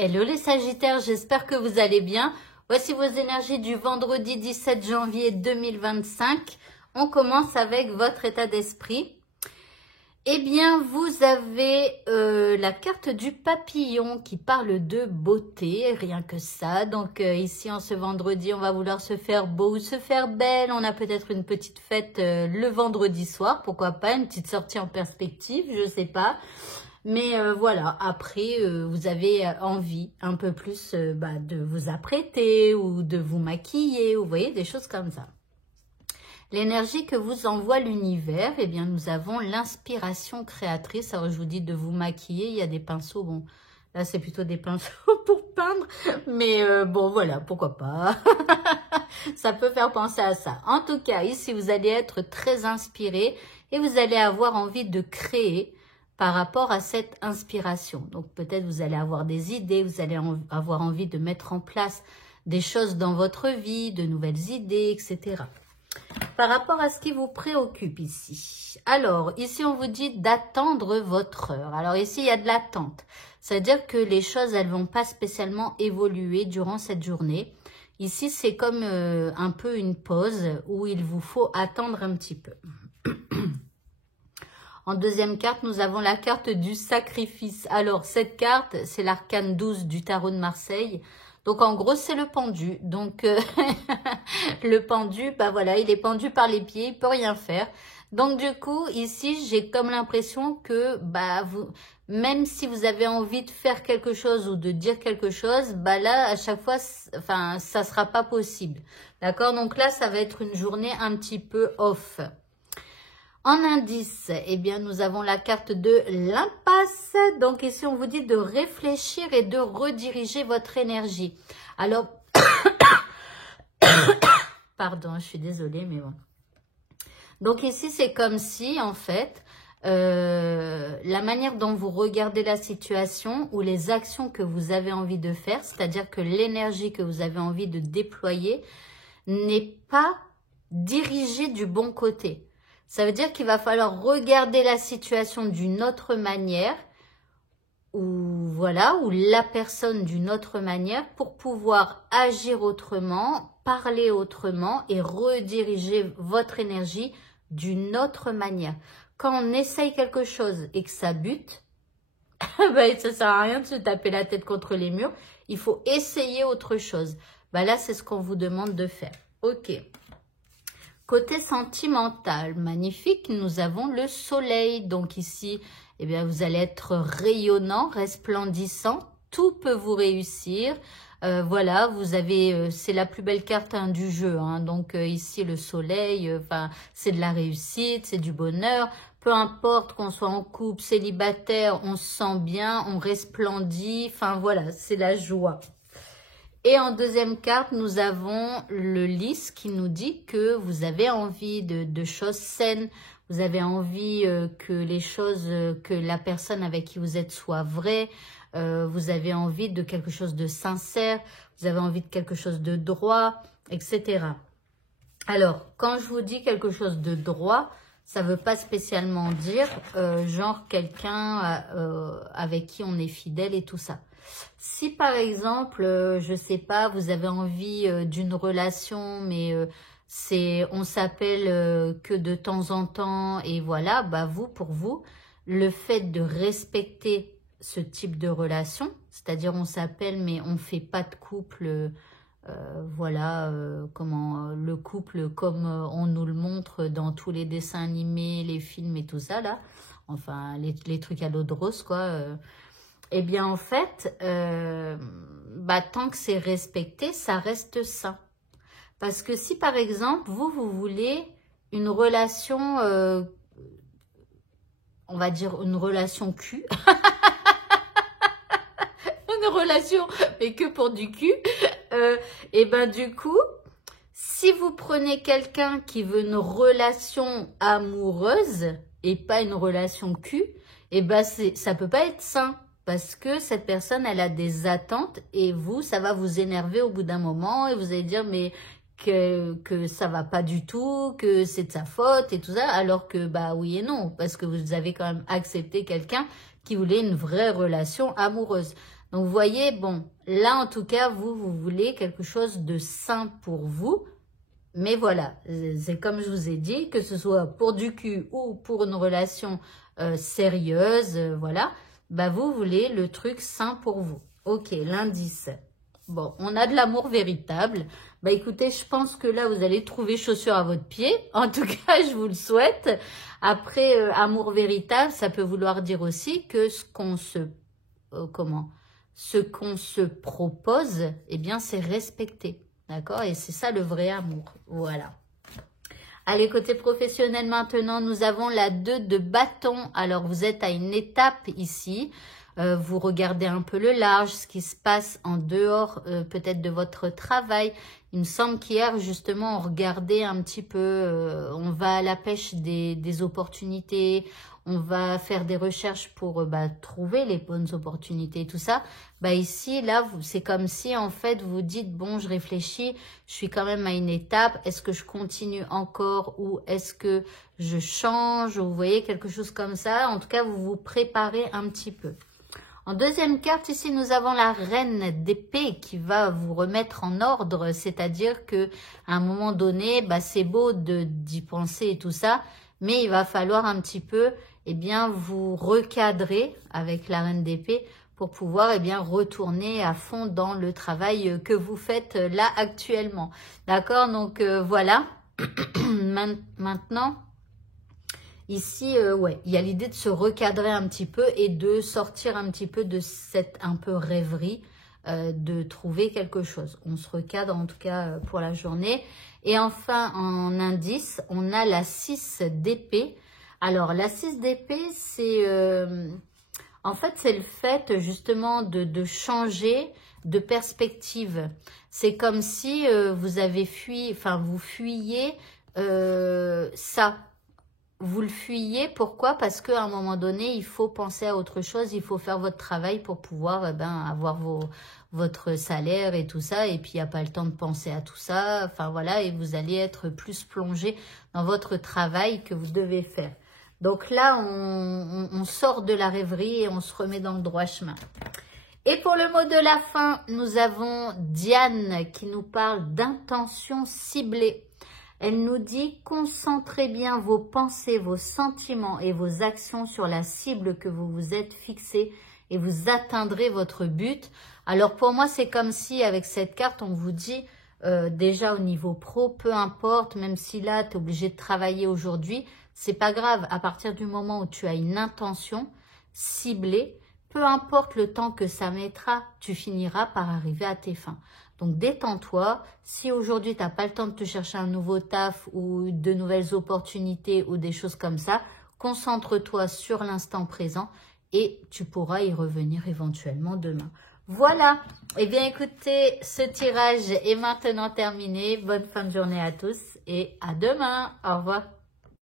Hello les Sagittaires, j'espère que vous allez bien. Voici vos énergies du vendredi 17 janvier 2025. On commence avec votre état d'esprit. Eh bien, vous avez la carte du papillon qui parle de beauté, rien que ça. Donc ici, en ce vendredi, on va vouloir se faire beau ou se faire belle. On a peut-être une petite fête le vendredi soir, pourquoi pas, une petite sortie en perspective, je sais pas. Mais voilà, après, vous avez envie un peu plus de vous apprêter ou de vous maquiller, vous voyez, des choses comme ça. L'énergie que vous envoie l'univers, eh bien, nous avons l'inspiration créatrice. Alors, je vous dis de vous maquiller, il y a des pinceaux, bon, là, c'est plutôt des pinceaux pour peindre, mais bon, voilà, pourquoi pas. Ça peut faire penser à ça. En tout cas, ici, vous allez être très inspiré et vous allez avoir envie de créer par rapport à cette inspiration. Donc, peut-être vous allez avoir des idées, vous allez avoir envie de mettre en place des choses dans votre vie, de nouvelles idées, etc. Par rapport à ce qui vous préoccupe ici. Alors, ici, on vous dit d'attendre votre heure. Alors, ici, il y a de l'attente. C'est-à-dire que les choses, elles vont pas spécialement évoluer durant cette journée. Ici, c'est comme un peu une pause où il vous faut attendre un petit peu. En deuxième carte, nous avons la carte du sacrifice. Alors, cette carte, c'est l'arcane 12 du tarot de Marseille. Donc, en gros, c'est le pendu. Donc, le pendu, bah voilà, il est pendu par les pieds, il peut rien faire. Donc, du coup, ici, j'ai comme l'impression que, même si vous avez envie de faire quelque chose ou de dire quelque chose, bah là, à chaque fois, enfin, ça sera pas possible. D'accord? Donc là, ça va être une journée un petit peu off. En indice, eh bien, nous avons la carte de l'impasse. Donc ici, on vous dit de réfléchir et de rediriger votre énergie. Alors, pardon, je suis désolée, mais bon. Donc ici, c'est comme si, en fait, la manière dont vous regardez la situation ou les actions que vous avez envie de faire, c'est-à-dire que l'énergie que vous avez envie de déployer n'est pas dirigée du bon côté. Ça veut dire qu'il va falloir regarder la situation d'une autre manière ou voilà, ou la personne d'une autre manière pour pouvoir agir autrement, parler autrement et rediriger votre énergie d'une autre manière. Quand on essaye quelque chose et que ça bute, ça sert à rien de se taper la tête contre les murs. Il faut essayer autre chose. Là, c'est ce qu'on vous demande de faire. Ok. Côté sentimental, magnifique, nous avons le soleil. Donc ici, eh bien, vous allez être rayonnant, resplendissant. Tout peut vous réussir. Voilà, vous avez, c'est la plus belle carte du jeu. Donc ici, le soleil, c'est de la réussite, c'est du bonheur. Peu importe qu'on soit en couple, célibataire, on se sent bien, on resplendit. Enfin voilà, c'est la joie. Et en deuxième carte, nous avons le lys qui nous dit que vous avez envie de choses saines. Vous avez envie que les choses, que la personne avec qui vous êtes soit vraie. Vous avez envie de quelque chose de sincère. Vous avez envie de quelque chose de droit, etc. Alors, quand je vous dis quelque chose de droit, ça ne veut pas spécialement dire genre quelqu'un avec qui on est fidèle et tout ça. Si par exemple, je sais pas, vous avez envie d'une relation, mais on s'appelle que de temps en temps et voilà, pour vous, le fait de respecter ce type de relation, c'est-à-dire on s'appelle mais on fait pas de couple, voilà, le couple comme on nous le montre dans tous les dessins animés, les films et tout ça là, enfin les trucs à l'eau de rose quoi. Eh bien, en fait, tant que c'est respecté, ça reste sain. Parce que si, par exemple, vous voulez une relation, on va dire une relation cul, une relation, mais que pour du cul, et du coup, si vous prenez quelqu'un qui veut une relation amoureuse et pas une relation cul, ça peut pas être sain. Parce que cette personne, elle a des attentes et vous, ça va vous énerver au bout d'un moment et vous allez dire mais que ça va pas du tout, que c'est de sa faute et tout ça. Alors que oui et non, parce que vous avez quand même accepté quelqu'un qui voulait une vraie relation amoureuse. Donc, vous voyez, bon, là, en tout cas, vous voulez quelque chose de sain pour vous. Mais voilà, c'est comme je vous ai dit, que ce soit pour du cul ou pour une relation sérieuse, voilà, bah vous voulez le truc sain pour vous. Ok, l'indice. Bon, on a de l'amour véritable. Bah écoutez, je pense que là, vous allez trouver chaussure à votre pied. En tout cas, je vous le souhaite. Après, amour véritable, ça peut vouloir dire aussi que ce qu'on se propose, eh bien, c'est respecté. D'accord? Et c'est ça le vrai amour. Voilà. Allez, côté professionnel maintenant, nous avons la 2 de bâton. Alors, vous êtes à une étape ici. Vous regardez un peu le large, ce qui se passe en dehors peut-être de votre travail. Il me semble qu'hier, justement, on regardait un petit peu, on va à la pêche des opportunités, on va faire des recherches pour trouver les bonnes opportunités et tout ça. Bah ici, là, c'est comme si, en fait, vous dites, bon, je réfléchis, je suis quand même à une étape, est-ce que je continue encore ou est-ce que je change? Vous voyez, quelque chose comme ça. En tout cas, vous vous préparez un petit peu. En deuxième carte, ici, nous avons la reine d'épée qui va vous remettre en ordre, c'est-à-dire que à un moment donné, c'est beau d'y penser et tout ça, mais il va falloir un petit peu, eh bien, vous recadrer avec la reine d'épée pour pouvoir, eh bien, retourner à fond dans le travail que vous faites là actuellement. D'accord? Donc, voilà. Maintenant, ici, ouais, il y a l'idée de se recadrer un petit peu et de sortir un petit peu de cette un peu rêverie de trouver quelque chose. On se recadre en tout cas pour la journée. Et enfin, en indice, on a la 6 d'épée. Alors, la 6 d'épée, c'est... en fait, c'est le fait justement de changer de perspective. C'est comme si vous avez fui, enfin, vous fuyiez ça. Vous le fuyez, pourquoi? Parce qu'à un moment donné, il faut penser à autre chose, il faut faire votre travail pour pouvoir avoir votre salaire et tout ça, et puis il n'y a pas le temps de penser à tout ça, enfin voilà, et vous allez être plus plongé dans votre travail que vous devez faire. Donc là, on sort de la rêverie et on se remet dans le droit chemin. Et pour le mot de la fin, nous avons Diane qui nous parle d'intention ciblée. Elle nous dit, concentrez bien vos pensées, vos sentiments et vos actions sur la cible que vous vous êtes fixée et vous atteindrez votre but. Alors pour moi, c'est comme si avec cette carte, on vous dit déjà au niveau pro, peu importe, même si là, tu es obligé de travailler aujourd'hui, c'est pas grave. À partir du moment où tu as une intention ciblée, peu importe le temps que ça mettra, tu finiras par arriver à tes fins. Donc, détends-toi. Si aujourd'hui, tu n'as pas le temps de te chercher un nouveau taf ou de nouvelles opportunités ou des choses comme ça, concentre-toi sur l'instant présent et tu pourras y revenir éventuellement demain. Voilà. Eh bien, écoutez, ce tirage est maintenant terminé. Bonne fin de journée à tous et à demain. Au revoir.